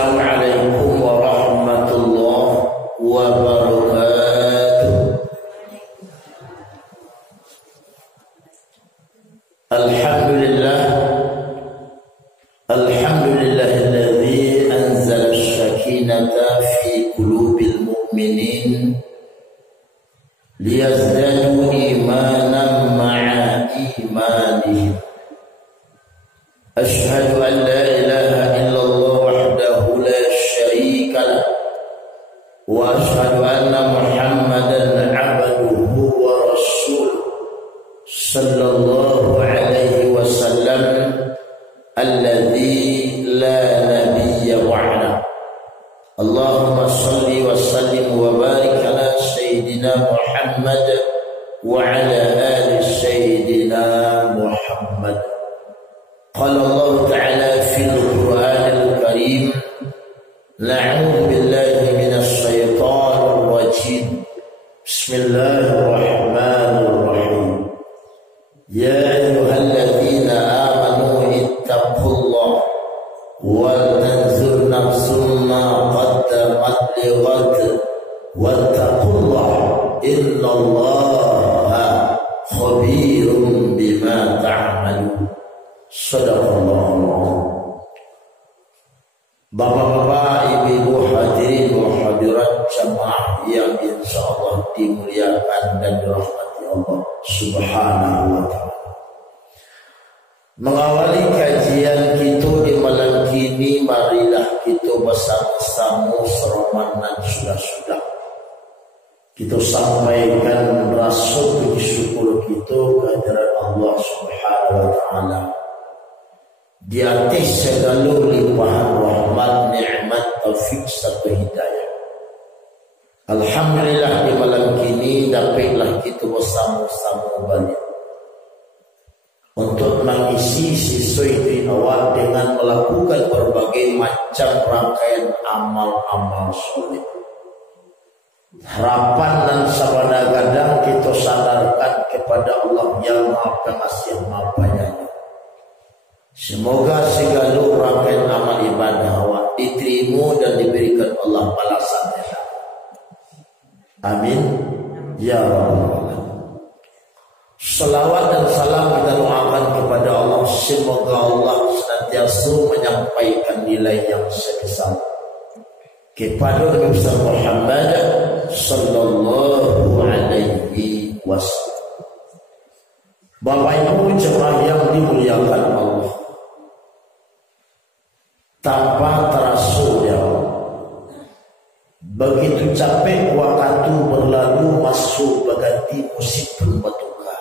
Assalamualaikum warahmatullahi wabarakatuh. Alhamdulillahilladzi anzala asy-syakinata fi qulubil mu'minin liyazdadu imanan ma'a imanihim. Asyhadu an la ilaha illallah wahdahu la syarika lah wa asyhadu anna Muhammadan 'abduhu wa rasuluh sallallahu alaihi wasallam alladzi la nabiyya ba'da. Allahumma shalli wa sallim wa barik ala sayyidina Muhammad wa ala ali sayyidina Muhammad. Qala Allah ta'ala fil Qur'anil Karim, A'udzu billahi minasy syaithanir rajim. Bismillahirrahmanirrahim. Ya ayyuhalladzina amanu ittaqullaha wal tanzur nafsum ma qaddamat lighad wattaqullaha innallaha khabirun bima ta'malun. Sadaqallah. Bapak-bapak, ibu-ibu, hadirin wa hadirat jamaah yang insyaallah dimuliakan dan dirahmati Allah Subhanahu wa taala. Mengawali kajian kita di malam kini, marilah kita bersama-sama seromanan sudah-sudah kita sampaikan rasa puji syukur kita kehadirat Allah Subhanahu wa taala di atas segala limpahan rahmat, nikmat, taufik serta hidayah. Alhamdulillah di malam kini dapatlah kita bersama-sama balik untuk mengisi sesuai awal dengan melakukan berbagai macam rangkaian amal-amal soleh. Harapan dan sabada-gadang kita sadarkan kepada Allah yang Maha Pengasih Maha Penyayang. Semoga segala rangkaian amal ibadah awak diterima dan diberikan Allah balasannya. Amin ya rabbal alamin. Salawat dan salam kita doakan kepada Allah, semoga Allah senantiasa menyampaikan nilai yang sebesar kepada Nabi Muhammad sallallahu alaihi wasallam. Bapak Ibu jemaah yang dimuliakan Allah, tanpa terasa ya, begitu capek waktu berlalu, masuk berganti musim pun bertukar.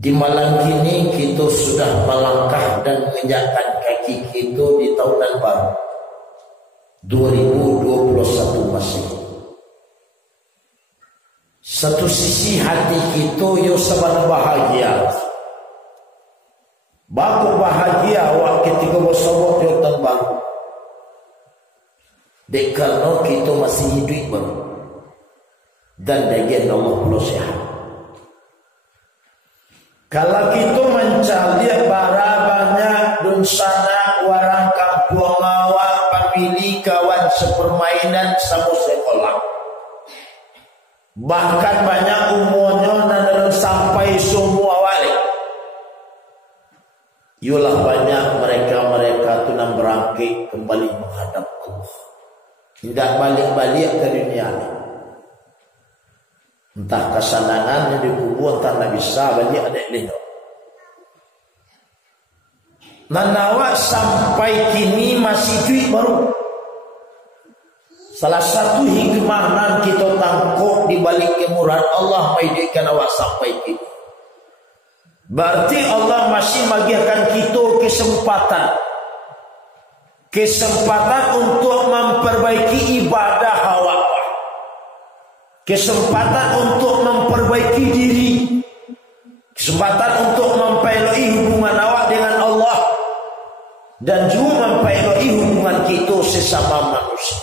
Di malam kini kita sudah melangkah dan menginjakkan kaki kita di tahunan baru 2021 Masehi. Satu sisi hati kita yo sebenarnya bahagia. Baku bahagia awak ketika bersama di tahun baru. Dek kerana kita masih hidup baru. Dan bagian Allah belum sehat. Kalau kita mencari bara banyak dun sana warang kampung awak, pamili kawan sepermainan sama sekolah. Bahkan banyak umurnya dan sampai semua wali. Yulah banyak mereka tu nak berangkit kembali menghadap Allah. Tidak balik-balik ke dunia ini. Entah kesenangannya di kubur, entah nak bisa balik adik lino. Nanawa sampai kini masih duit baru. Salah satu hikmah nan kita tangkap di balik kemurahan Allah menjadikan awak sampai kini. Berarti Allah masih bagikan kita kesempatan untuk memperbaiki ibadah awak, kesempatan untuk memperbaiki diri, kesempatan untuk memperbaiki hubungan awak dengan Allah, dan juga memperbaiki hubungan kita sesama manusia.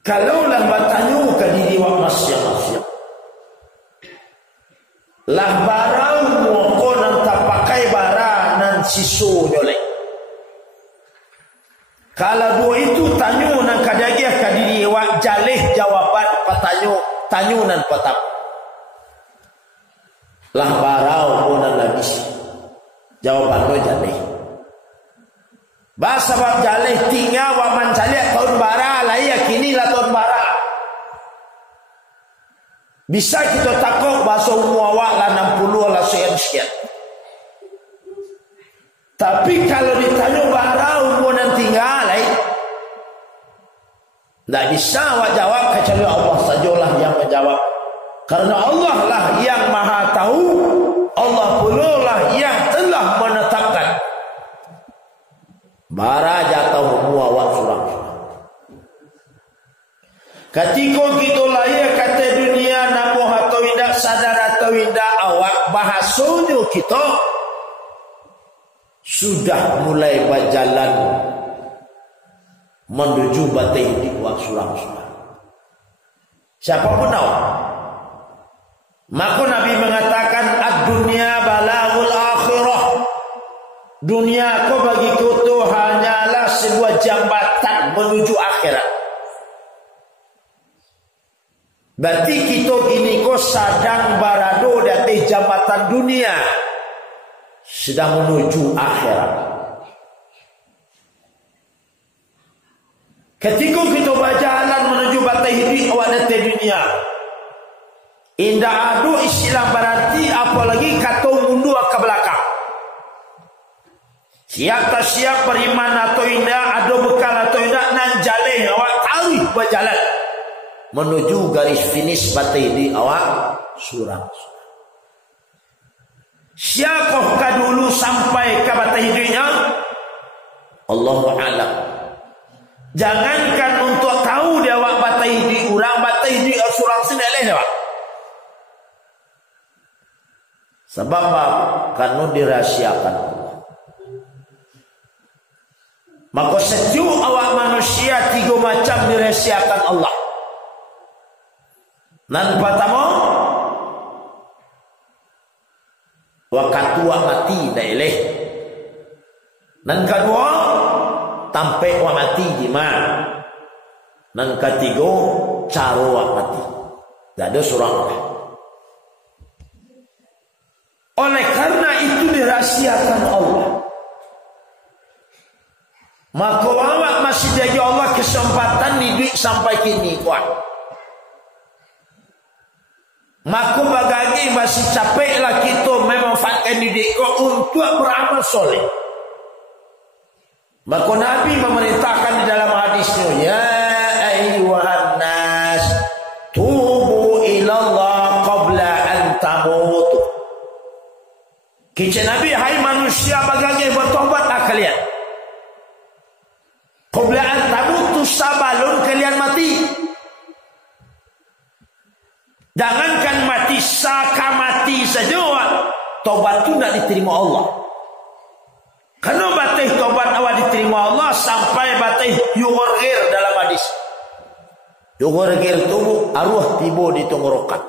Kalau lah bertanya ke diri awak masing-masing, lah barang muka nan tak pakai barang siso nyolek. Kalau dua itu tanyo nan kadagiah kadiri wa jaleh jawaban tanyo nan patap. Lah barau monan labis. Jawaban lo jaleh. Ba sebab jaleh tinggal wa man jaleh tahun bara lah yakini lah tahun bara. Bisa kita takut bahasa umur awak lah 60 lah sekian. Tapi kalau ditanya barang umur dan tinggal tidak bisa awak jawab kecuali Allah sajalah yang menjawab. Karena Allah lah yang maha tahu, Allah pula lah yang telah menetapkan. Bara jatuh umur awak surang-surang. Ketika kita lahir kata dunia namuh atau tidak sadar atau tidak awak bahasanya kita sudah mulai berjalan menuju batai di waktu surang-surang. Siapapun tahu. Maka Nabi mengatakan ad-dunya balagul akhirah. Dunia ko bagi kita hanyalah sebuah jambatan menuju akhirat. Berarti kita ini ko sedang berada di atas jambatan dunia. Sedang menuju akhirat. Ketika kita berjalan menuju batai hidup awak datang dunia, indah ada istilah berarti apalagi kata mundur ke belakang. Siap tak siap beriman atau indah, ada bekal atau indah, nan jaleh awak tahu berjalan menuju garis finish batai di awak surang. Siapakah dulu sampai ke batai hidupnya? Allahu a'lam. Jangankan untuk tahu dia awak batai hidup orang, batai hidup surang seneleh dia. Sebab karena dirahsiakan Allah. Maka setiap awak manusia 3 macam dirahsiakan Allah. Nan pertama wakatua mati dah eleh. Dan kedua tampe wa mati di mana. Dan ketiga cara wa mati. Tak ada surang Allah. Oleh karena itu dirahsiakan Allah. Maka awak masih bagi Allah kesempatan hidup sampai kini kuat. Maka bagagi masih capeklah kita memanfaatkan diri untuk beramal soleh. Maka Nabi memerintahkan di dalam hadisnya, ya ayyuhan nas tubu ilallah qabla an tamutu. Kata Nabi, hai manusia bagagi bertobatlah kalian. Qabla an tamutu sabalun kalian mati. Jangankan mati saka mati saja, tobat itu tidak diterima Allah. Karena batih tobat awal diterima Allah sampai batih yugorgir dalam hadis. Yugorgir itu arwah tiba di tenggorokan.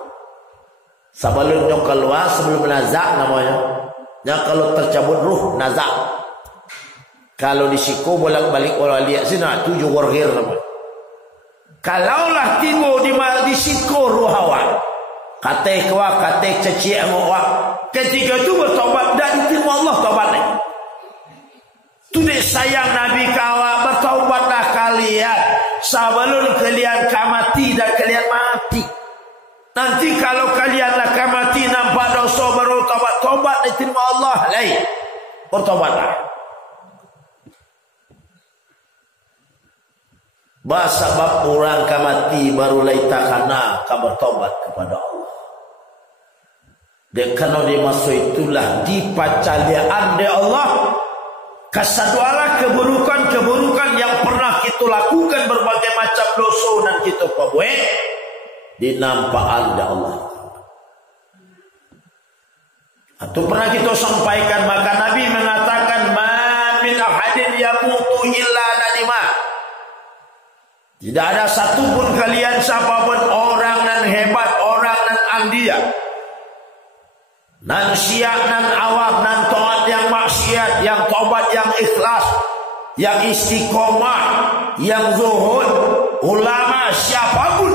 Sebelum keluar, sebelum nazak namanya. Ya, kalau tercabut ruh nazak. Kalau disiko bolak-balik orang lihat sini, itu yugorgir namanya. Kalaulah timbul di sikur ruh awak, kata kuat, kata cecik awak, ketika itu bertobat dan diterima Allah tobatnya. Tu dek sayang Nabi kawak, bertobatlah kalian sebelum kalian mati dan kalian mati. Nanti kalau kalianlah mati nampak dosa baru tobat diterima Allah lain. Bertobatlah. Sebab orang mati baru takana bertobat kepada Allah. Dan karena di masa itulah dipacalian di Allah kesadualah keburukan-keburukan yang pernah kita lakukan, berbagai macam dosa dan kita perbuat dinampaan di Allah. Atau pernah kita sampaikan, maka Nabi mengatakan ma min ahadin yamutu illa nadima. Tidak ada satupun kalian siapapun orang nan hebat, orang nan andia, nan siap, nan awak, nan taat yang maksiat, yang ikhlas, yang istiqomah, yang zuhud, ulama siapapun,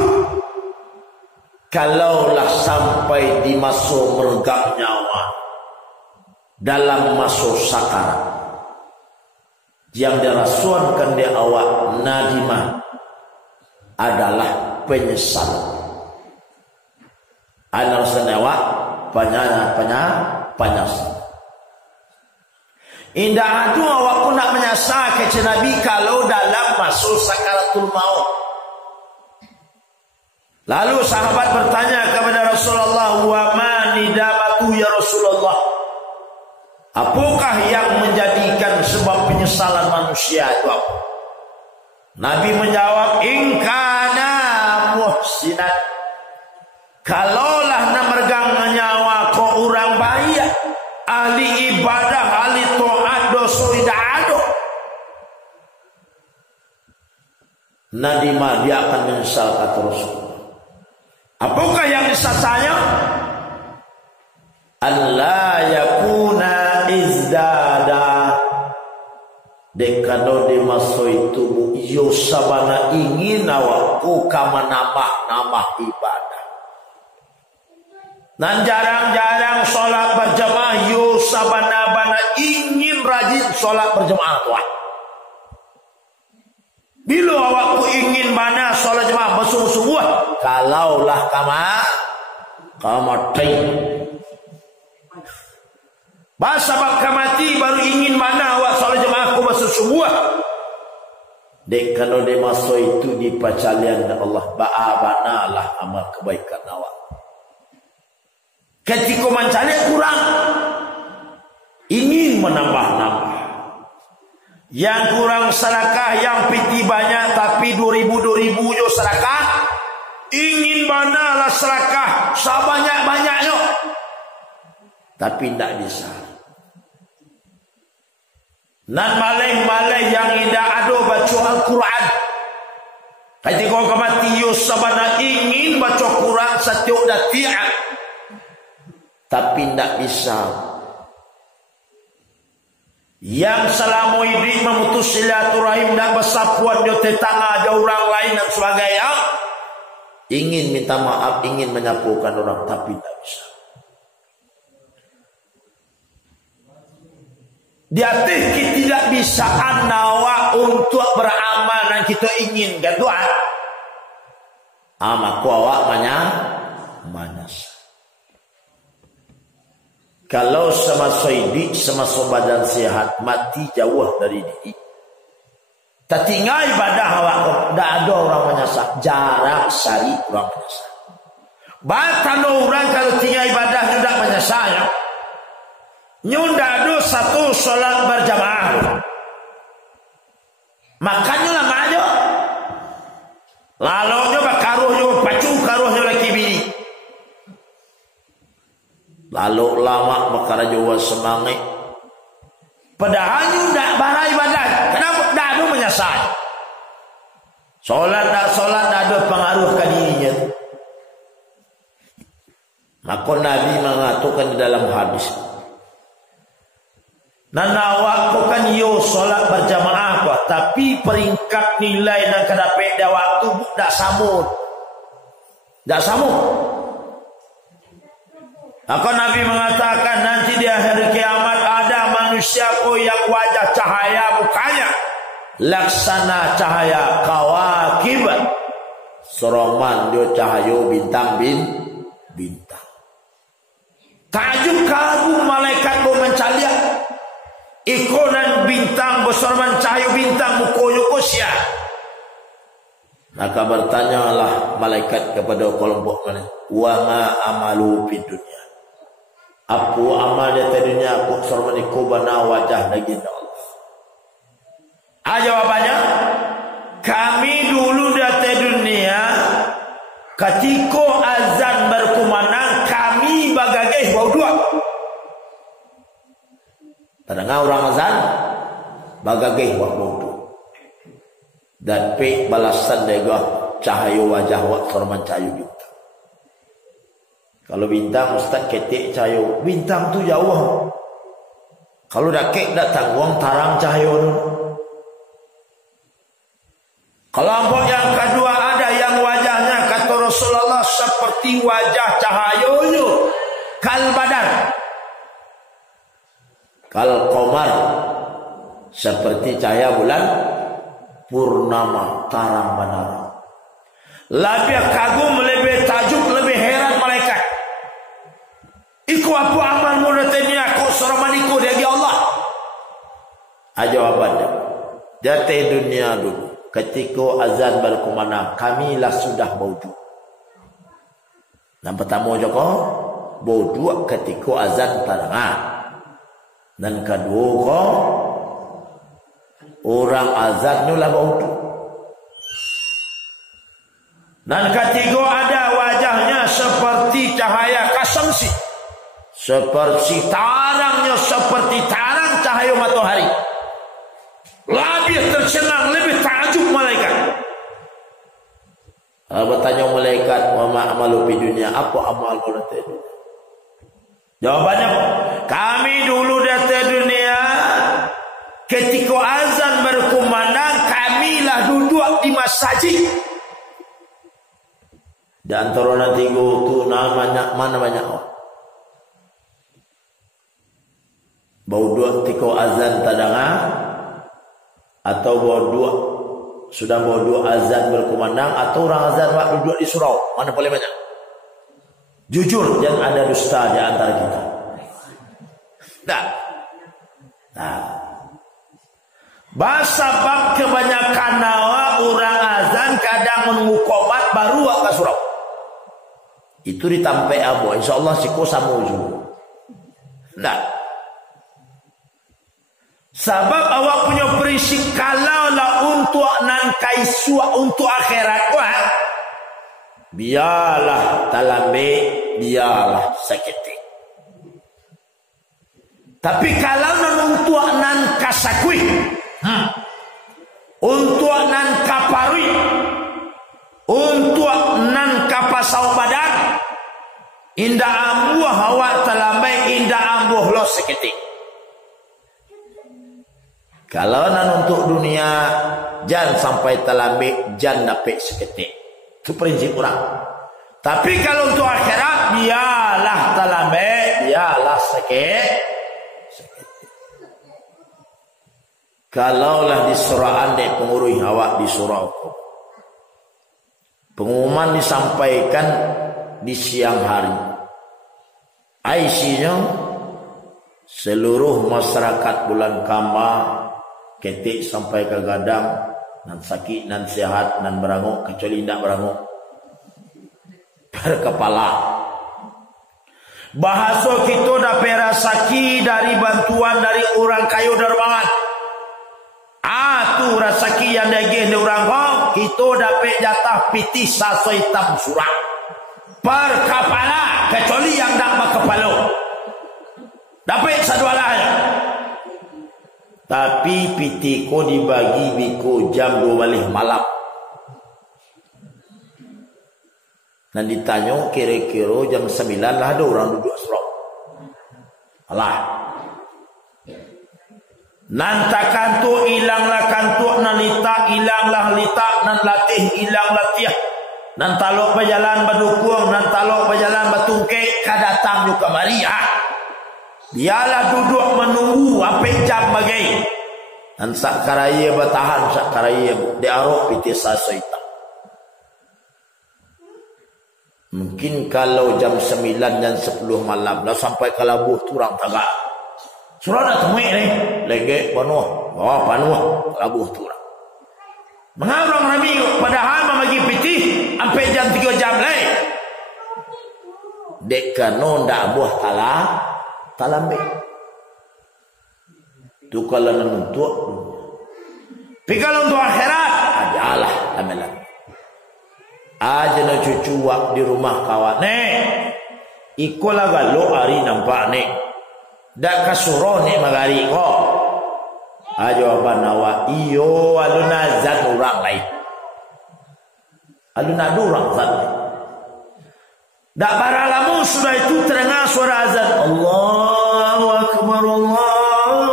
kalaulah sampai di masa meregang nyawa, dalam masa sakarat, yang dirasuankan di awak nadimah adalah penyesalan. Ana senewa penyesal. Indah adu awak pun nak menyesal ke Nabi kalau dalam masuk sakaratul maut. Lalu sahabat bertanya kepada Rasulullah, wa ma nidamatu ya Rasulullah, apakah yang menjadikan sebab penyesalan manusia itu apa? Nabi menjawab, in kana muhsinat, kalaulah nak meregang nyawa ko orang baik, ahli ibadah, ahli taat, dosa tidak ada, nadima, dia akan menyesal, kata Rasulullah. Apakah yang disasanya? Allah yakuna izdada, dekano di masa itu yo sabana ingin awakku kama nambah ibadah. Dan jarang-jarang sholat berjamaah, yo sabana ingin rajin sholat berjamaah tuan. Bila awakku ingin mana sholat jemaah bersungguh-sungguh, kalaulah kama tay. Sebab kamati baru ingin mana awak sholat jemaah aku bersungguh. Dek kalau di masa itu di pacalian Allah, ba'abanalah amal kebaikan awak. Ketika mencari kurang, ingin menambah. Yang kurang sedekah, yang piti banyak tapi 2000 yo sedekah, ingin manalah sedekah sebanyak-banyaknya, tapi tidak bisa. Dan malai-malai yang tidak ada baca Al-Quran, ketika kemati yo sabana ingin baca Quran setiap detik, tapi tidak bisa. Yang selama ini memutus silaturahim dan bersapuan di tetangga ada orang lain dan sebagainya, ingin minta maaf, ingin menyapukan orang, tapi tidak bisa. Di atas kita tidak bisa anawa untuk beramal dan kita ingin kan Tuhan. Amaku awak manas. Kalau semasa hidup, semasa badan sehat, mati jauh dari diri. Tertinggal ibadah awak, tidak ada orang menyesal. Jarak sari orang menyesal. Bahkan orang kalau tinggal ibadah tidak menyesal. Nyunda ada satu solat berjamaah. Makanya lama aja. Lalu nyoba karuhnya pacu, karuhnya lagi bini. Lalu lama perkara Jawa semangat. Padahal tidak barang ibadah. Kenapa tidak ada menyesal? Solat tidak ada pengaruh ke dirinya. Maka Nabi mengatakan di dalam hadis, nanawa kan yo solat berjamaah kok, tapi peringkat nilai dan kedapat dia waktu tidak samut. Tak sambung. Maka Nabi mengatakan nanti di akhir kiamat ada manusia yang wajah cahaya mukanya laksana cahaya kawakib, seroman dia cahaya bintang. Takjub kagum malaikat bo mencaliak ikonan bintang besorman cahaya bintang mukoyo kosya. Maka bertanyalah malaikat kepada kelompok mana, wa ma amalu fid dunya, apa amal di dunia aku sorman ikubana wajah lagi Allah. Jawabannya, kami dulu di dunia ketika azan berkumandang kami bagagai bau dua. Terdengar orang azan bagagai bau dua. Dan pe balasan dega cahaya wajah wak sorman cahaya bintang. Kalau bintang ustaz ketik cahaya bintang tu jauh. Kalau dah kek dah tanggung tarang cahaya dulu. Kelompok yang kedua ada yang wajahnya kata Rasulullah seperti wajah cahayanya kal badar, kal qamar, seperti cahaya bulan purnama tarang menara. Lebih kagum, lebih tajuk, lebih heran malaikat. Iku apa amalmu datang aku soramaniku dari Allah. Jawabannya, datang dunia dulu. Ketika azan berkumandang, kamilah sudah baudu. Dan pertama juga baudu ketika azan terdengar. Dan kedua orang azan nulah baudu. Dan ketiga ada wajahnya seperti cahaya kasamsi, seperti tarangnya seperti tarang cahaya matahari. Lebih tercengang, lebih takjub malaikat. Bertanya malaikat, wa ma amalu di dunia, apa amal kau di dunia? Jawabannya, kami dulu datang dunia ketika azan berkumandang, kamilah duduk di masjid. Di antara nanti itu namanya mana banyak orang. Bau dua ketika azan terdengar, atau sudah bawa dua azan berkumandang, atau orang azan duduk di surau, mana paling banyak? Jujur, jangan ada dusta di antara kita. Nah, bahasa bab kebanyakan nawa orang azan kadang menunggu komat baru ke surau. Itu ditampai abu, insyaallah siko sama ujung. Nah, sebab awak punya prinsip kalau lah untuk nan kaisua untuk akhirat wah, biarlah talambe, biarlah sakit. Tapi kalau nan untuk nan kasakui, untuk nan kaparui, untuk nan kapasau badan, indah ambuh hawa talambe, indah ambuh lo sakit. Kalau nan untuk dunia, jangan sampai terlambat, jangan dapat seketik. Itu prinsip orang. Tapi kalau untuk akhirat, biarlah terlambat, biarlah sakit. Kalaulah di surah andai pengurus awak di surau, pengumuman disampaikan di siang hari. Isinya seluruh masyarakat bulan Kama ketik sampai ke gadang, nan sakit, nan sehat, nan beranguk, kecuali tidak beranguk. Berkepala. Bahasa kita dapat rasaki dari bantuan dari orang kayu dermawan. Tu rasaki yang daging di orang kau, kita dapat jatah piti sasa hitam surat. Berkepala, kecuali yang tak berkepala. Dapat sadualahnya. Tapi pitiko dibagi biko jam 12 malam. Dan ditanya kira-kira jam 9 lah ada orang duduk serok. Alah. Nantakan tu ilanglah kantuk nan lita, ilanglah lita, nan latih, ilang latih. Nan talok berjalan badukung, nan talok berjalan batungke, kadatang juga Maria. Biarlah duduk menunggu apa jam bagai. Dan sakaraya bertahan, sakaraya diarok piti sasa hitam. Mungkin kalau jam 9 dan 10 malam dah sampai ke labuh turang tagak. Surah dah temui ni, lagi panuh, panuh labuh turang. Mengabrang Nabi padahal membagi piti sampai jam 3 jam lain. Dek kano ndak buah talambe. Tu kalau untuk tapi kalau untuk akhirat adalah amalan. Aja na cucu wak di rumah kawan. Ikolah galo hari nampak ni. Dak kasuro ni magari ko. Jawaban nawa iyo aluna zat orang lain. Aluna orang zat. Dak baralamu sudah itu terdengar suara azan. Allahu akbar, Allahu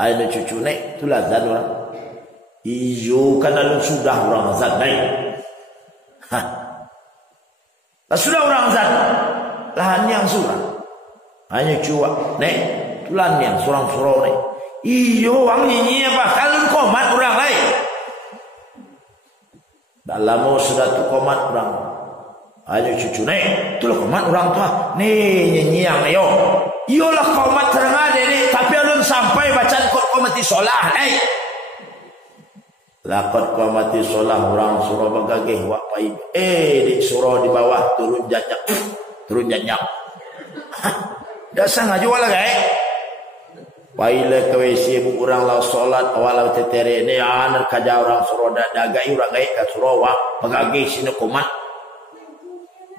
Ayo cucu naik, itulah azan orang. Iyo kan alun sudah orang azan naik. Sudah orang azan. Lahan yang surah. Hanya cuak naik. Tulan yang surang-surau naik. Iyo orang nyanyi apa? Kalun komat orang lain. Dalam sudah tu komat orang. Hanya cucu naik. Itulah komat orang tua. Nih nyanyi yang ayo. Iyalah komat terengah ni. Tapi alun sampai bacaan komati solah naik. Lakot komati solah orang surah bagagih wak paib. Di surah di bawah turun janyak. Turun janyak. Dah sangat jual lah guys. Paila ke WC bu orang lah solat awal tetere ni anar kaja orang surah dagai orang gaik kat surah wak bagagih sini komat.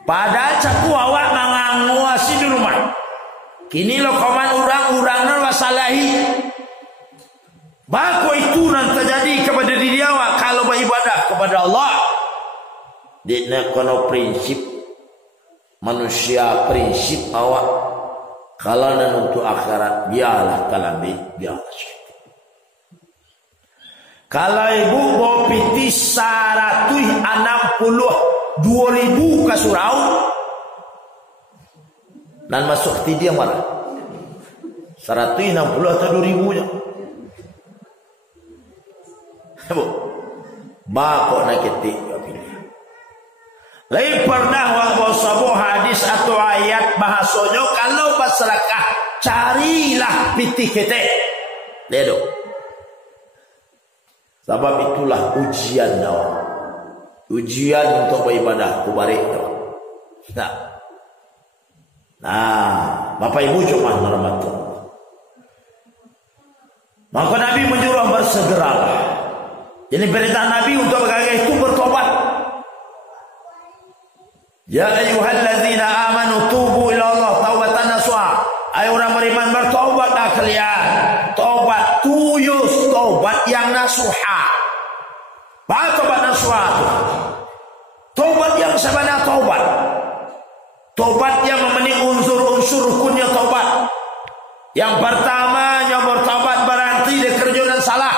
Padahal caku awak menganguasi di rumah. Kini lo komat orang nan wasalahi. Bako itu nan terjadi kepada diri awak kalau beribadah kepada Allah. Dia kono prinsip manusia prinsip awak kalau nan untuk akhirat biarlah kalambi biarlah syaitan. Kalau ibu bawa piti 162.000 ke surau dan masuk ti dia mana 160 atau 2.000 nya. Bu, bako nak ketik pilih. Lain pernah wang sebuah hadis atau ayat bahasanya kalau bersedekah carilah pitih ketik. Ledo. Sebab itulah ujian awak. Ujian untuk beribadah kubarik awak. Nah, Bapak Ibu cuma merematu. Maka Nabi menyuruh bersegeralah. Jadi perintah Nabi untuk bergaya itu bertobat. Ya ayyuhalladzina amanu tubu ila Allah taubatan nasuha. Ayo orang beriman bertobatlah kalian. Tobat tuyus, tobat yang nasuha. Apa tobat nasuha itu? Tobat yang sebenarnya tobat. Tobat yang memenuhi unsur-unsur rukunnya tobat. Yang pertamanya bertobat berhenti dari kerjaan salah.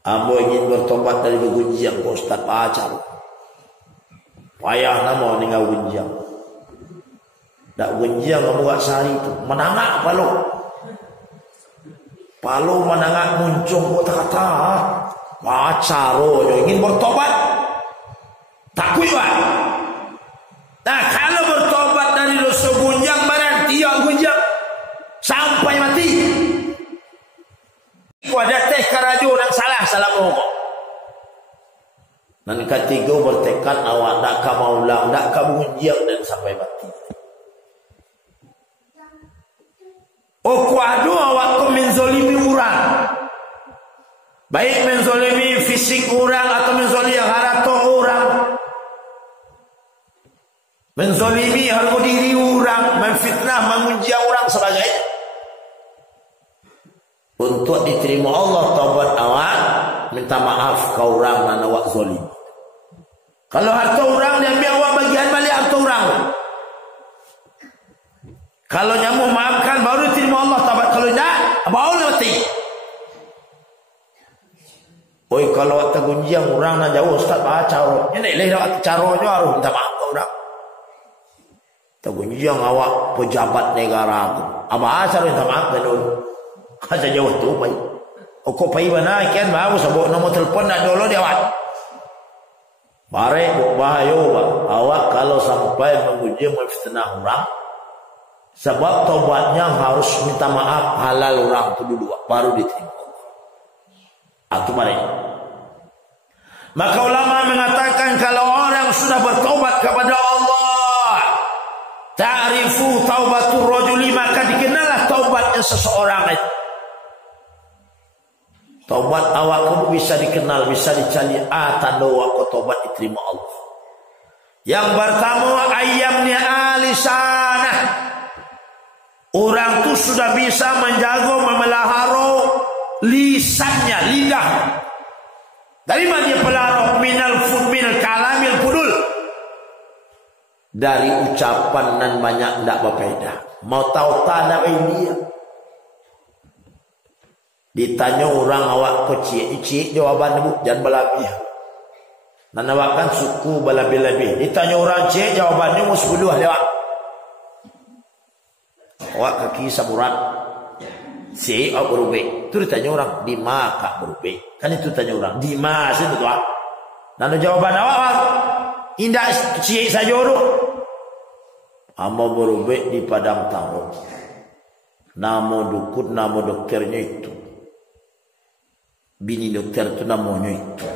Ambo ingin bertobat dari gunjang ke Ustaz Pacar. Payah nama ninggal gunjang. Dak gunjang membuat sehari itu menangak palo. Palo menangak muncung kata-kata. Pacar ingin bertobat. Takut pak. Nah kalau bertobat dari dosa gunjang berhenti ya gunjang sampai mati. Ada teh karajo dan salah pokok. Dan ketiga bertekad awak nak ka maulang, nak ka bunjiak dan sampai mati. Kuadu awak ku menzolimi orang. Baik menzolimi fisik orang atau menzolimi harta orang. Menzolimi harga diri orang, memfitnah, mengunjia orang sebagainya. Untuk diterima Allah taubat awak, minta maaf ke orang dan awak zalim. Kalau harta orang diambil awak bagian balik harta orang. Kalau nyamu maafkan baru diterima Allah taubat. Kalau tidak, baru mati. Oi kalau awak tergunjang orang nak jauh Ustaz Pacar. Ini leh caranya harus minta maaf ke orang. Tergunjang awak pejabat negara tu. Apa asal minta maaf dulu. Kata jauh tu pai. Kau pai mana kian baru sebut nombor telefon nak dulu dia awak. Bare bahaya awak kalau sampai mengunjung memfitnah orang. Sebab taubatnya harus minta maaf halal orang tu dulu baru diterima. Atau bare. Maka ulama mengatakan kalau orang sudah bertaubat kepada Allah, ta'rifu taubatur rajuli, maka dikenallah taubatnya seseorang itu. Taubat awak kamu bisa dikenal, bisa dicari tanda awak taubat diterima Allah. Yang pertama ayamnya alisanah. Orang tu sudah bisa menjaga, memelihara lisannya, lidah. Dari mana dia pelihara? Minal kalamil fudul. Dari ucapan nan banyak tidak berfaedah. Mau tahu tanda ini? Ditanya orang awak ko cik jawaban bu jangan berlebih. Nanawakan suku berlebih-lebih. Ditanya orang cik jawabannya mus 10 lewat. Awak kaki saburat. Si awak berubah. Itu ditanya orang di mana kak berubah. Kan itu tanya orang di mana sih itu ah. Nana jawaban awak indah cik saja orang. Amba berubah di padang tahu. Nama dukun, nama dokternya itu. Bini dokter itu namanya itu.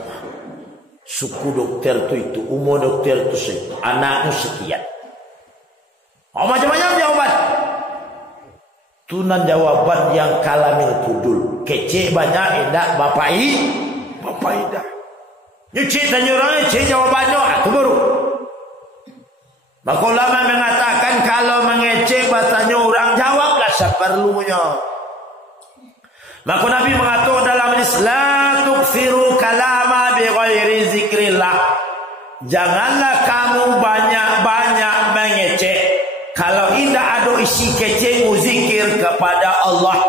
Suku dokter itu, umur dokter itu sekian. Anaknya sekian. Oh macam-macam jawaban. Tunan jawaban yang kalamil pudul. Kece banyak, indah, bapak dah. Nyuci tanya orang, cik jawabannya, itu baru. Maka ulama mengatakan kalau mengecek bertanya orang, jawablah seperlunya. Maka Nabi mengatur dalam hadis la tuksiru kalama bi ghairi zikrillah. Janganlah kamu banyak-banyak mengecek kalau tidak ada isi kecekmu zikir kepada Allah.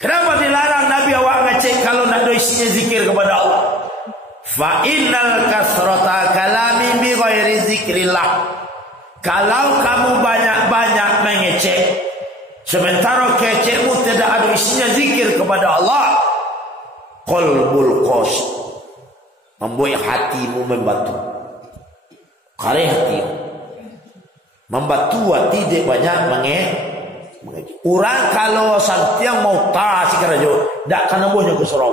Kenapa dilarang Nabi awak ngecek kalau tidak ada isinya zikir kepada Allah? Fa innal kasrata kalami bi ghairi zikrillah. Kalau kamu banyak-banyak mengecek sementara kecekmu tidak ada isinya zikir kepada Allah, qalbul qasih, membuat hatimu membatu. Kare hati membatu hati dia banyak mengecek. Orang kalau santiang mau tas kerajo, dak kana bohnya ke surau.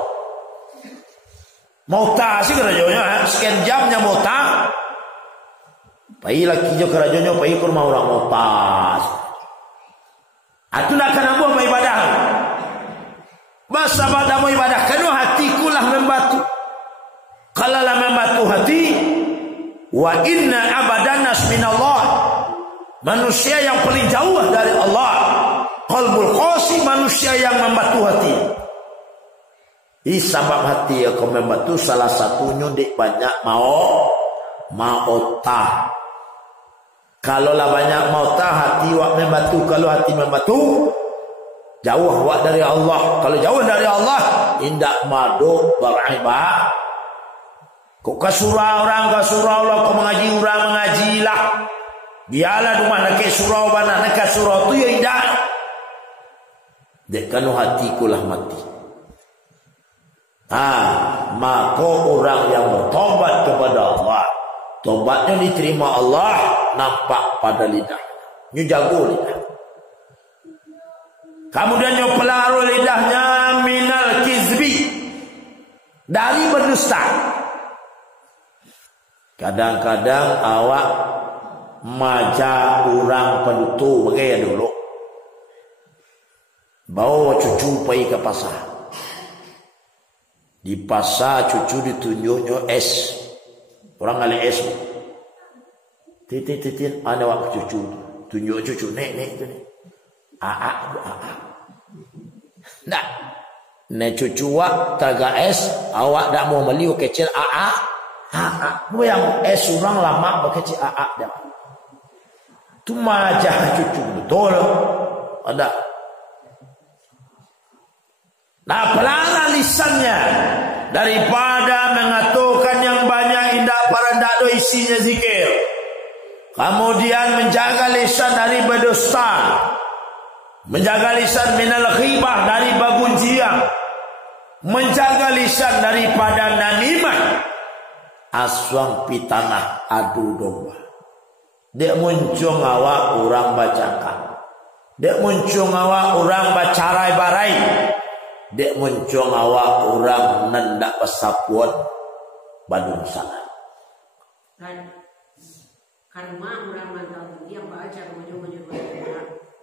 Mau tas kerajonya, sekian jamnya mau tas. Pai laki jo kerajonya pai kur mau orang mau tas. Atu nak kena buat ibadah. Masa pada mau ibadah kena hatiku lah membatu. Kalau lah membatu hati, wa inna abadanas minallah. Manusia yang paling jauh dari Allah. Qalbul qasi, manusia yang membatu hati. Sebab hati yang kau membatu salah satunya dik banyak mau tah. Kalau lah banyak mau tah hati wak membatu. Kalau hati membatu jauh wak dari Allah. Kalau jauh dari Allah indak madu beribadah. Kau ke surau orang ke surau Allah, kau mengaji orang mengajilah. Biarlah rumah nak ke surau mana nak ke surau tu ya indah. Dek kanu hatiku lah mati. Maka orang yang bertobat kepada Allah, tobatnya diterima Allah, nampak pada lidah. Nyu jago lidah. Kemudian nyu pelaru lidahnya minal kizbi, dari berdusta. Kadang-kadang awak maja orang pendutu begaya dulu. Bawa cucu pergi ke pasar. Di pasar cucu ditunjuknya es. Orang ada es. Titit ada waktu cucu. Tunjuk cucu nek itu nek. Aa. Nah. Nek cucu wak taga es, awak dak mau beli kecil aa. Bu yang es orang lama berkecil aa dah. Tu majah cucu betul. Ada. Nah, pelarang lisannya daripada mengaturkan yang banyak indah para ndak do isinya zikir. Kemudian menjaga lisan dari berdusta. Menjaga lisan minal ghibah dari bagunjian. Menjaga lisan daripada namimah. Aswang pitanah adu domba. Dek muncung awak orang bacakan. Dek muncung awak orang bacarai-barai. Dek muncung awak orang nendak pesapuan Bandung sana. Kan rumah orang mantau yang baca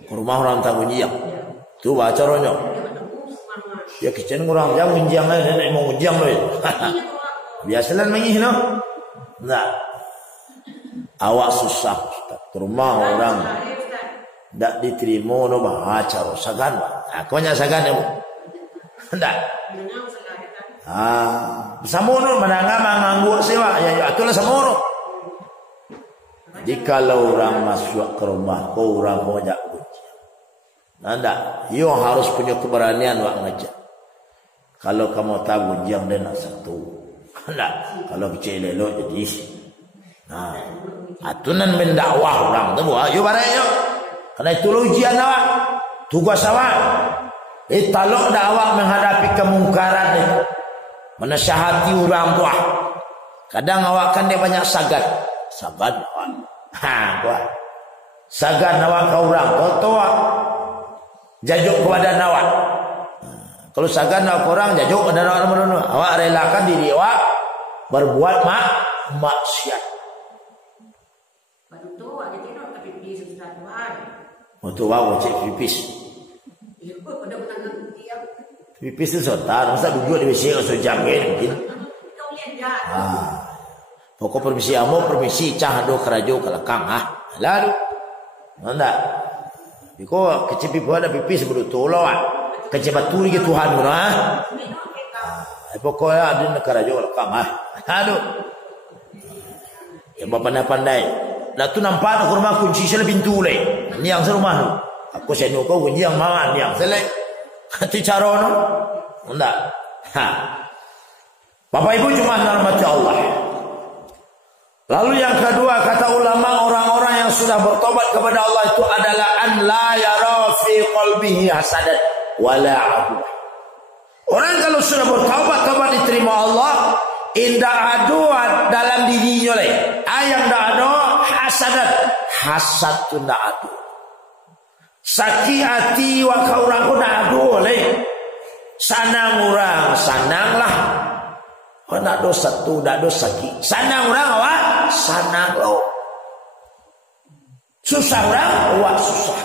rumah orang tahu nyiang. Tu baca ronyo. Ya kecen orang yang unjang lah, nenek mau unjang loh. Biasalah mengih no. Nah, awak susah Ustaz. Rumah orang tak diterima no baca sagan. Aku nya sagan ya. Hendak. Samono menangga manganggu sewa ya itulah samono. Jika orang masuk ke rumah orang banyak kunci. Nanda, you harus punya keberanian wak ngajak. Kalau kamu tahu jam dia nak satu. Nanda, kalau kecil elok jadi. Nah, atunan mendakwah orang tu buat. You barang you. Karena itu ujian awak, tugas awak. Talok dakwah menghadapi kemungkaran itu. Menasihati orang tua. Kadang awak kan dia banyak sagat awak. Buat. Sagat awak ke orang. Kau tua. Jajuk kepada awak. Kalau sagat awak ke orang, jajuk kepada awak. Awak relakan diri awak berbuat maksiat. Untuk awak cek pipis. Pipis itu sebentar. Masa duduk di WC langsung jamin mungkin. Pokok permisi amo, permisi cah do kerajo kelakang. Lalu. Nanda. Biko kecil pipi ada pipis berutu lawat. Kecil batu lagi Tuhan guna. Pokoknya ada kerajo kelakang. Lalu. Ya pandai-pandai. Lah tu nampak nak rumah kunci sel pintu le. Ni yang serumah tu. Aku seno kau kunci yang mana ni yang sele. Hati cara no. Enggak. Bapak Ibu cuma rahmat Allah. Lalu yang kedua kata ulama, orang-orang yang sudah bertobat kepada Allah itu adalah an la yara fi qalbihi hasadan wala abu. Orang kalau sudah bertobat diterima Allah, indah ada dalam dirinya le. Yang dah ada hasadat, hasad tu ndak ada. Sakit hati wa ka orang pun ndak ada le. Sanang orang, sananglah. Kau ndak ada satu, ndak ada sakit. Sanang orang awak, sanang lo. Susah orang, awak susah.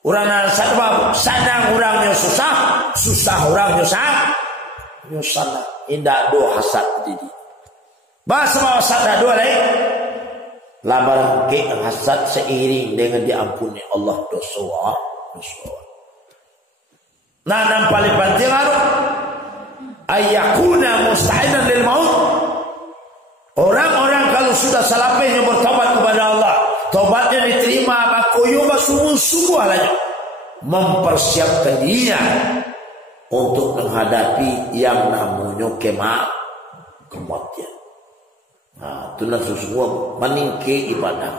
Orang nak sebab sanang orangnya susah, susah orangnya sana. Indak do hasad jadi. Bahasa hasad dah dua lain. Labar ke hasad seiring dengan diampuni Allah dosa. Nah, yang paling penting adalah ayakuna musta'idan lil maut. Orang-orang kalau sudah salapnya bertobat kepada Allah, tobatnya diterima, maka yoga sungguh-sungguh alanya mempersiapkan dirinya untuk menghadapi yang namanya kematian. Nah, itu nak sesuatu meningki ibadah.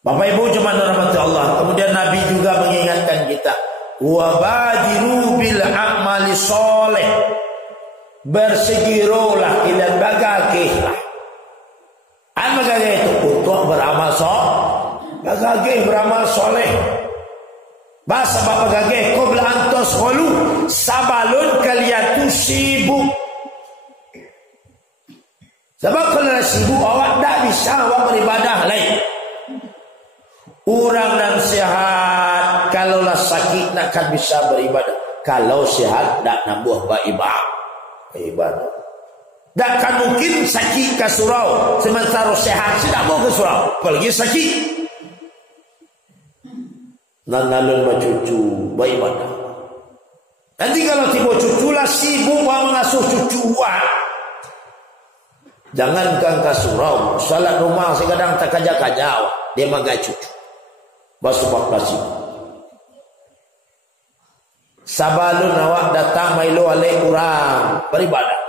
Bapak Ibu cuma rahmat Allah. Kemudian Nabi juga mengingatkan kita, wa badiru bil amali soleh. Bersegirolah ilan bagagihlah. Bagagih itu untuk beramal soleh. Bagagih beramal soleh. Bahasa bagagih qabla antos kholu sabalun kalian tu sibuk. Sebab kalau sibuk awak tak bisa awak beribadah lain. Orang yang sehat kalaulah sakit tak akan bisa beribadah. Kalau sehat tak nambah beribadah. Tak akan mungkin sakit ke surau sementara sehat tidak mau ke surau. Apalagi sakit. Nalun cucu beribadah. Nanti kalau tiba cucu lah sibuk mengasuh cucu awak. Jangankan ke surau, salat rumah sekadang tak kajak-kajak dia magai cucu. Basubak basi. Sabalun awak datang mailu alai orang beribadah.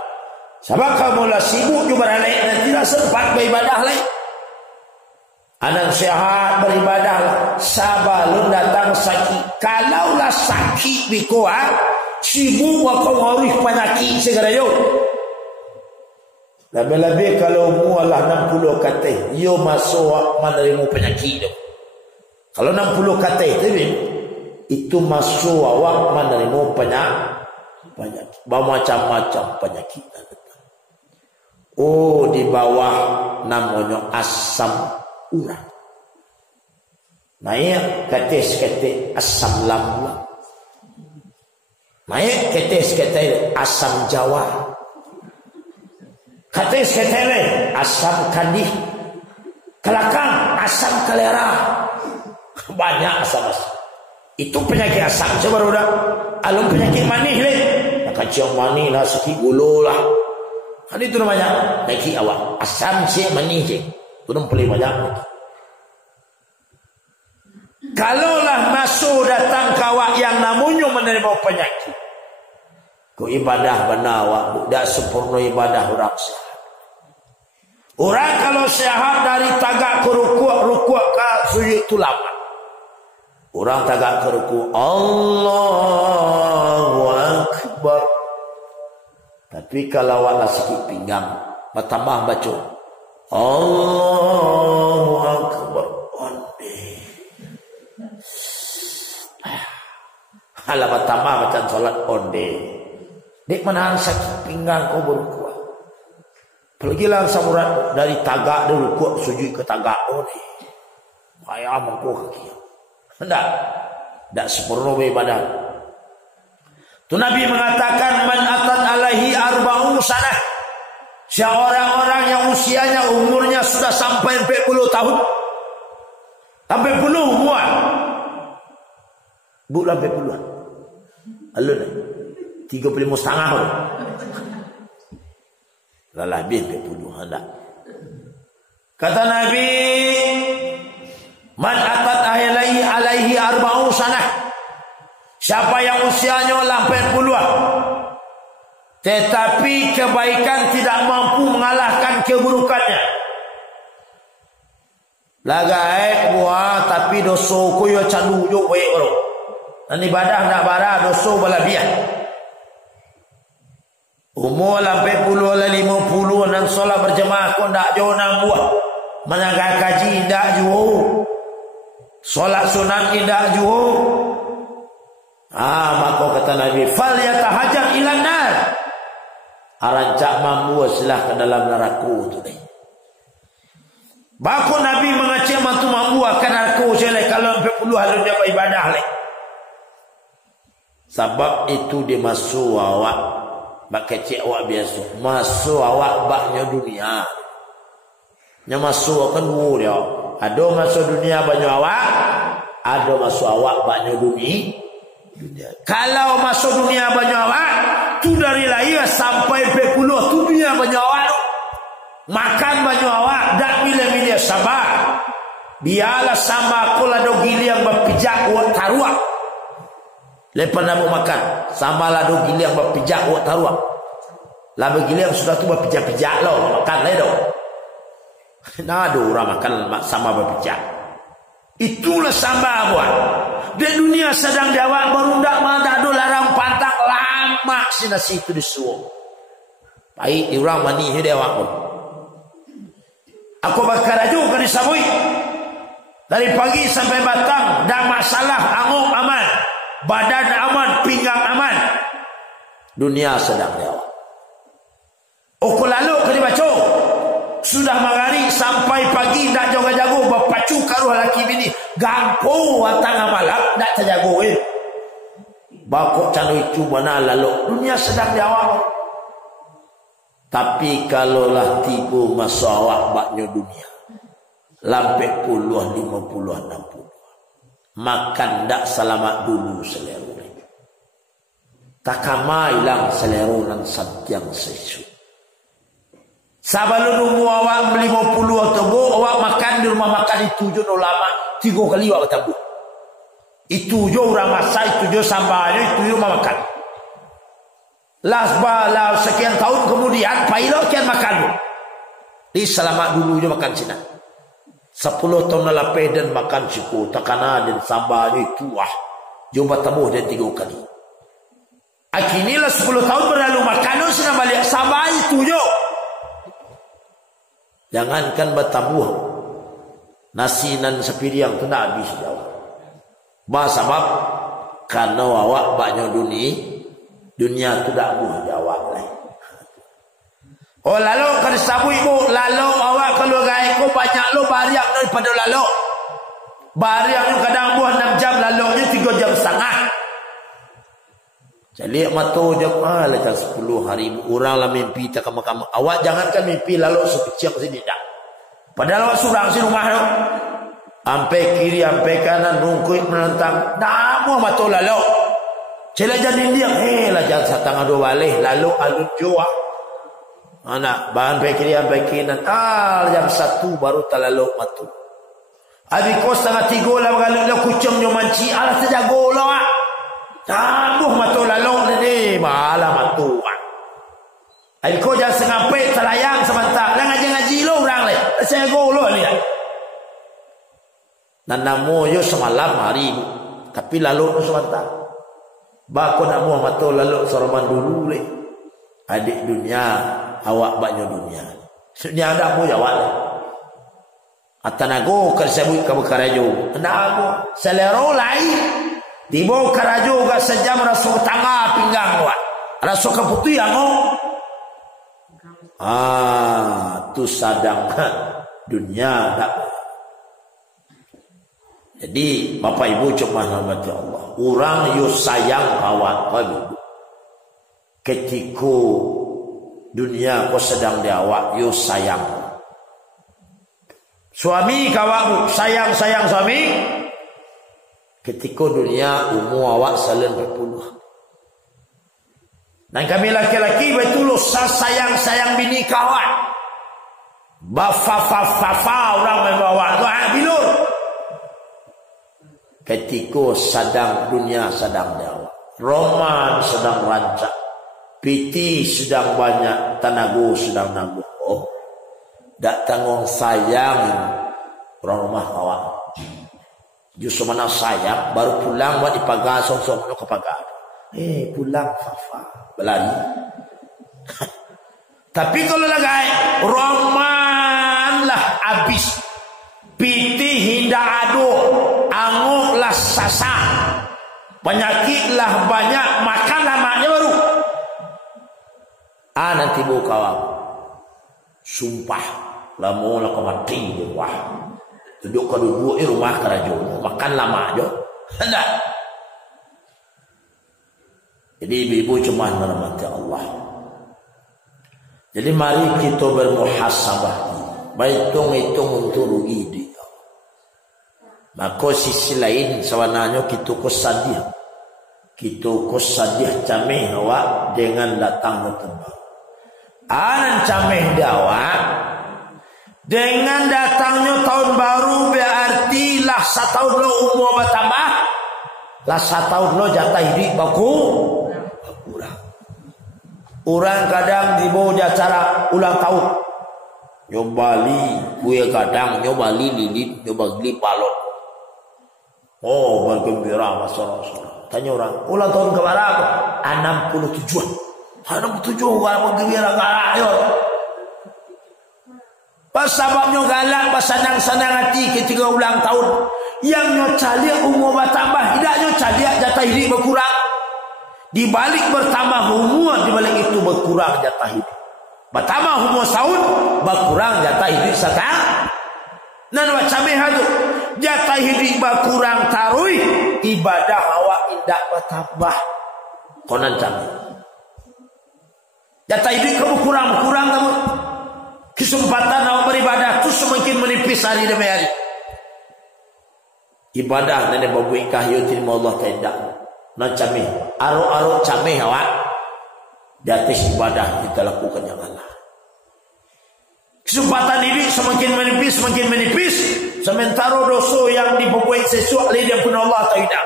Sebab kamu lah sibuk juga beralai dan tidak sempat beribadah lain. Anak sehat beribadah lah. Sabalun datang sakit. Kalaulah sakit bikuat, sibuk wakau harus penyakit segera yuk. Lebih-lebih kalau mualah 60 kata, yo masuk menerima penyakit itu. Kalau 60 kata itu masuk awak menerima penyakit. Macam-macam penyakit. Oh, di bawah namanya asam urat. Naik ketis asam lambung. Naik ketis asam Jawa. Katis ketele asam kandih. Kelakang asam kalera. Banyak asam. Itu penyakit asam. Coba udah. Alum penyakit manis le. Maka cium manis lah, sikit gulu lah. Kan itu namanya penyakit awak. Asam si manis je. Itu paling banyak. Kalaulah masuk datang kawak yang namanya menerima penyakit, ku ibadah benar awak, dak sempurna ibadah orang sehat. Orang kalau sehat dari tagak ke rukuk ke sujud itu lama. Orang tagak ke rukuk, Allahu Akbar. Tapi kalau awak sikit pinggang, bertambah baca, Allahu Akbar. Alah bertambah macam solat onde. Dek menahan sakit pinggang kau berkuat. Apalagi lah samurat dari tagak dulu kuat sujud ke tagak onde. Ayah mengkuat kaki. Tidak sempurna ibadah. Tu Nabi mengatakan man atat alaihi arba'un sanah. Orang-orang yang usianya umurnya sudah sampai 40 tahun. Sampai puluh umur. Bu sampai puluhan. Alun 35 setengah. Lah lebih 40 hendak. Kata Nabi, man atat alaihi arba'un sanah. Siapa yang usianya sampai puluhan, tetapi kebaikan tidak mampu mengalahkan keburukannya. Lagai buah tapi dosa ku yo candu yo baik bro. Dan ibadah nak bara dosa balabiah. Umur sampai 50 dan solat berjemaah kau ndak jauh nang buah. Menangga kaji ndak jauh. Solat sunat ndak jauh. Maka kata Nabi, fal yatahajjat ilan nar. Arancak mampu silah ke dalam neraka tu ni. Baku Nabi mengacau mantu mampu akan neraka selai kalau 40 hari dia beribadah leh. Sebab itu dia masuk awak bak kecik awak biasa. Masuk awak baknya dunia. Nya masuk akan dua dia. Ada masuk dunia banyak awak, ada masuk awak baknya dunia. Kalau masuk dunia banyak awak, tu dari lahir sampai 40 tu dunia banyak awak. Makan banyak awak, dak bila-bila sabar. Biarlah sama aku lado gili yang berpijak buat taruak. Lepas nak makan, sama lado gili yang berpijak buat taruak. Lado gili yang sudah tu berpijak-pijak lo, makan lah do. Nah ada orang makan sama berpijak. Itulah sama buat. Di dunia sedang diawak baru ndak ada larang pantang lama sina situ disuruh. Baik orang mani he diawak pun. Aku bakar juga di Samui. Dari pagi sampai batang dak masalah, anguk aman, badan aman, pinggang aman. Dunia sedang diawak. Aku lalu ke dibaca. Sudah magari sampai pagi ndak jago-jago berpacu karuh laki bini gampo watang malam ndak terjago bakok cano itu mana lalu dunia sedang diawak. Tapi kalaulah tiba masa awak baknya dunia lampai puluhan 50 60 makan ndak selamat dulu selera takama hilang selera nan satyang sesu. Sabalun umur awak 50 atau awak makan di rumah makan itu je lama 3 kali awak tabu. Itu je orang masak, itu je sambal, itu je rumah makan. Lah sekian tahun kemudian pailo kian makan. Di selamat dulu je makan Cina. 10 tahun lepas dan makan siku takana dan sambal itu jumpa tabuh dan 3 kali. Akhirnya 10 tahun berlalu makan sudah balik sambal itu je. Jangankan bertabuh nasi nan sepiriang tu nak habis jauh. Sebab karena awak banyak dunia tu dak buh jawab lah. Oh lalu kalau sabu ibu lalu awak kalau gai ko banyak lo bariak daripada lalu. Bariak ni kadang buah 6 jam lalu ni 3 jam setengah. Jadi matu jam macam 10 hari orang lah mimpi tak kamar-kamar. Awak jangankan mimpi lalu sekecil sini dak. Padahal awak surang si rumah tu. Ampai kiri, ampai kanan, rungkuit menentang. Namu matu lalu. Cela jadi dia, lah jangan satang adu balik lalu alun jua. Mana bahan ampai kiri, ampai kanan. Jam 1 baru terlalu matu. Abi ko setengah 3 lah kalau lo kucing nyo manci alah terjago lo ah. Tabuh matu lalong ni malah matu ah. Abi ko jangan sengape telayang sebentar. Lah ngaji-ngaji lo orang le. Saya go lo ni. Nanamu yo semalam hari tapi lalu no sebentar. Ba ko nak muah matu lalu soroman dulu le. Adik dunia awak banyak dunia. Dunia ada mu jawab. Atanago kersebut kamu karajo. Atanago selero lain. Tibo karajo ga sejam rasul tangga pinggang wa. Rasul keputu yang tu sadang dunia tak. Jadi Bapak Ibu cuma hormati Allah. Orang yo sayang awak kau. Ketika dunia kau sedang diawak yo sayang. Suami kawamu sayang suami. Ketika dunia umur awak salen berpuluh. Dan kami laki-laki betul sayang bini kawan. Bafa orang membawa doa bilur. Ketika sedang dunia sedang diawak. Roman sedang rancak. Piti sedang banyak. Tanago sedang nabuh. Oh. Tak tanggung sayang orang rumah awak. Justru mana sayang baru pulang buat dipagar sok-sok ke pagar. Pulang Fafa berlari. Tapi kalau lagai roman lah habis. Piti hinda ado, anguklah sasa. Penyakitlah banyak, makan lamanya baru. Nanti buka awak. Sumpah lama lah kau mati je wah. Duduk kau duduk rumah kerajo makan lama aja. Hendak. Jadi ibu cuma merahmati Allah. Jadi mari kita bermuhasabah. Hitung untuk rugi dia. Maka sisi lain sebenarnya kita kesadih. Kita kesadih camih awak dengan datang tembak. Anan cameh dawak dengan datangnya tahun baru berarti lah setahun lo umur bertambah lah setahun lo jatah hidup berkurang. Orang kadang dibawa acara ulang tahun nyobali kue kadang nyobali lilit nyobali balon. Oh bergembira masyarakat. Tanya orang ulang tahun keberapa? 67. 67 orang bergembira galak yo. Pas sababnya galak, pas senang-senang hati ketika ulang tahun. Yang nyo calia umur bertambah, tidak nyo calia jatah hidup berkurang. Di balik bertambah umur, di balik itu berkurang jatah hidup. Bertambah umur tahun, berkurang jatah hidup sekarang. Nan macam itu. Jatah hidup berkurang tarui, ibadah awak indah bertambah. Konan kami. Jatah hidup kamu kurang kamu. Kesempatan awak beribadah tu semakin menipis hari demi hari. Ibadah dan babuik kahyu terima Allah tidak. Nak camih, aruk camih awak. Di atas ibadah kita lakukan yang Allah. Kesempatan ini semakin menipis. Sementara dosa yang dibabuik sesuatu lidah pun Allah tidak.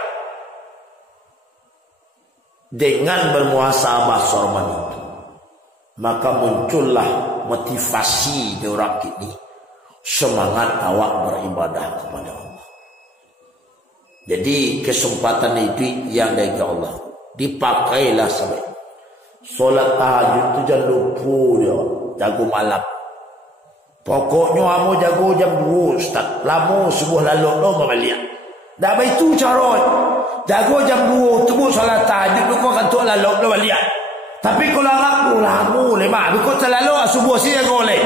Dengan bermuhasabah sorban itu, maka muncullah motivasi di orang ini, semangat awak beribadah kepada Allah. Jadi kesempatan itu yang dari Allah dipakailah sampai solat tahajud itu jangan lupa dia jago malam. Pokoknya kamu jago jam 2 Ustaz. Lama subuh lalu no melihat. Dah itu cara jago jam 2 tunggu solat tahajud kau kan tu lalu no melihat. Tapi kalau aku lama lemah, kau terlalu subuh sih jago le.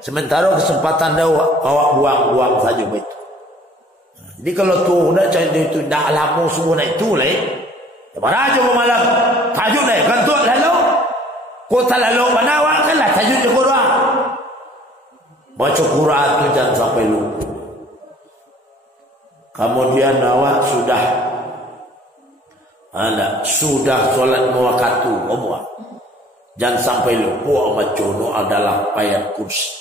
Sementara kesempatan dah awak buang saja begitu. Jadi kalau tu nak cari itu dah lama subuh nak itu le. Mana aja malam tahajud le kan tu lalu. Kau terlalu mana awak kan lah tahajud je Quran. Baca Quran tu jangan sampai lupa. Kemudian awak sudah solat waktu buat. Jangan sampai lupa baca doa adalah ayat kursi.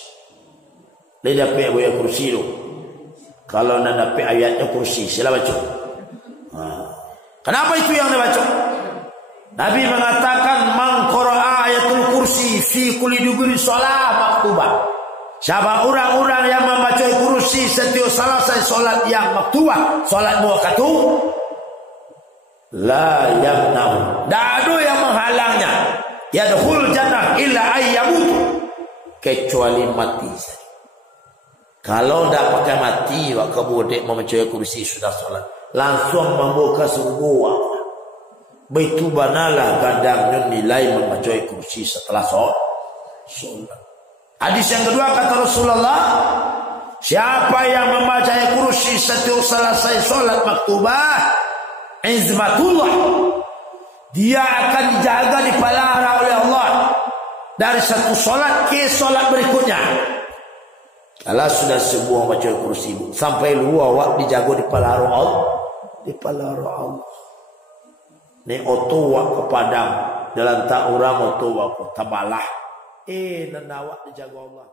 Dia dapat ayat kursi tu. Kalau nak dapat ayatnya kursi, sila baca. Kenapa itu yang dia baca? Nabi mengatakan man qara'a ayatul kursi fi kulli duburi shalah maktubah. Siapa orang-orang yang membaca kursi setiap selesai solat yang maktubah, solat muakkatu, la yamna'u, tak ada yang menghalangnya, yadkhul jannah illa ayyamut, kecuali mati saja. Kalau tak pakai mati, waktu bodek membaca kursi sudah solat, langsung membuka surga. Begitu banalah kadangnya nilai membaca kursi setelah solat. Hadis yang kedua kata Rasulullah, siapa yang membaca kursi setiap selesai solat maktubah, izmatullah, dia akan dijaga dipelihara oleh Allah dari satu solat ke solat berikutnya. Kalau sudah sebuah baca kursi sampai luar awak dijaga dipelihara Allah, dipelihara Allah. Ni otowa ke padang dalam tak orang otowa ke tabalah. Nanda awak dijaga Allah.